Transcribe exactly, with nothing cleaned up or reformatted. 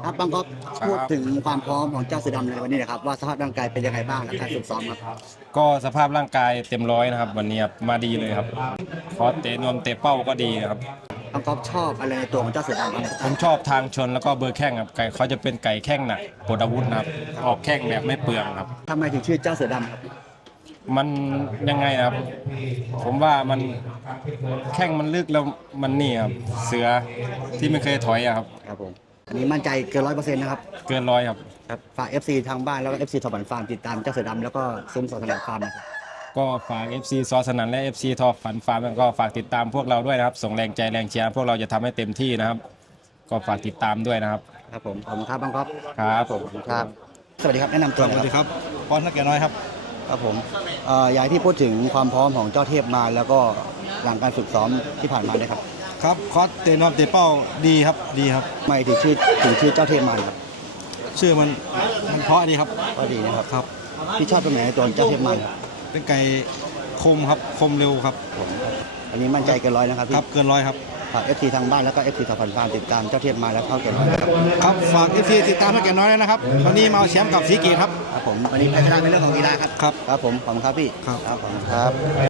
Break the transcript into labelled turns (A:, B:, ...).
A: ครับบางก็พูดถึงความพร้อมของเจ้าเสือดำในวันนี้นะครับว่าสภาพร่างกายเป็นยังไงบ้างหลังการฝึกซ้อมครับ
B: ก็สภาพร่างกายเต็มร้อยนะครับวันนี้ครับมาดีเลยครับคอเตะนวมเตะเป้าก็ดีครับ
A: บางก็ชอบอะไรในตัวของเจ้าเสือดำครับ
B: ผมชอบทางชนแล้วก็เบอร์แข้งครับไก่เขาจะเป็นไก่แข้งหนักปลดอาวุธนะครับออกแข้งแบบไม่เปลืองครับ
A: ทำไมถึงชื่อเจ้าเสือดำครับ
B: มันยังไงนะครับผมว่ามันแข้งมันลึกแล้วมันนี่ครับเสือที่ไม่เคยถอยอะครับ
A: ครับผมอันนี้มั่นใจเกินร้อยเปอร์เซ็นต์นะครับ
B: เกินร้อยครับ
A: ครับฝาก เอฟ ซี ทางบ้านแล้วก็ เอฟ ซี ทอฝันฟาร์มติดตามเจ้าเสือดำแล้วก็ซุ้มสอดแสลงฟาร์มนะครับ
B: ก็ฝาก เอฟ ซี ซอสนันและ เอฟ ซี ทอฝันฟาร์มก็ฝากติดตามพวกเราด้วยนะครับส่งแรงใจแรงเชียร์พวกเราจะทำให้เต็มที่นะครับก็ฝากติดตามด้วยนะครับ
A: ครับผมขอบคุณครับบางก๊อฟ
B: ครับ
A: ผมครับสวัสดีครับแนะนำตัว
C: สวัสดีครับปอนนักแก่น้อยครับ
A: ครับผมเอ่ออยากให้พี่พูดถึงความพร้อมของเจ้าเทพมาแล้วก็หลังการฝึกซ้อมที่ผ่านมานะครับ
C: ครับคอสเตะนอมเตะเป้าดีครับดีครับ
A: ทำไมถึงชื่อถึงชื่อเจ้าเทพมาครับ
C: ชื่อมันมันเพราะดีครับ
A: ก็ดีนะครับ
C: ครับ
A: พี่ชอบตรงไหนในตัวเจ้าเทพมัน
C: เป็นไก่คมครับคมเร็วครับ
A: ผมอันนี้มั่นใจเกินร้อยนะครับ
C: ครับเกินร้อยครับ
A: ฝาก เอฟ ซี ทางบ้านแล้วก็ เอฟ ซี ทอฝันฟาร์มติดตามเจ้าเทพมาแล้วเข้าเกินร้อยครับ
C: ครับฝาก เอฟ ซี ติดตามนักแก่น้อยนะครับวันนี้มาเอาแชมป์กับศรีเกตครับ
A: ครับผมวันนี้แพ้ชนะในเรื่องของกีฬาครับ
C: ครับ
A: ครับผมขอบคุณครับพี่
C: ครับ
A: ขอบคุณครับ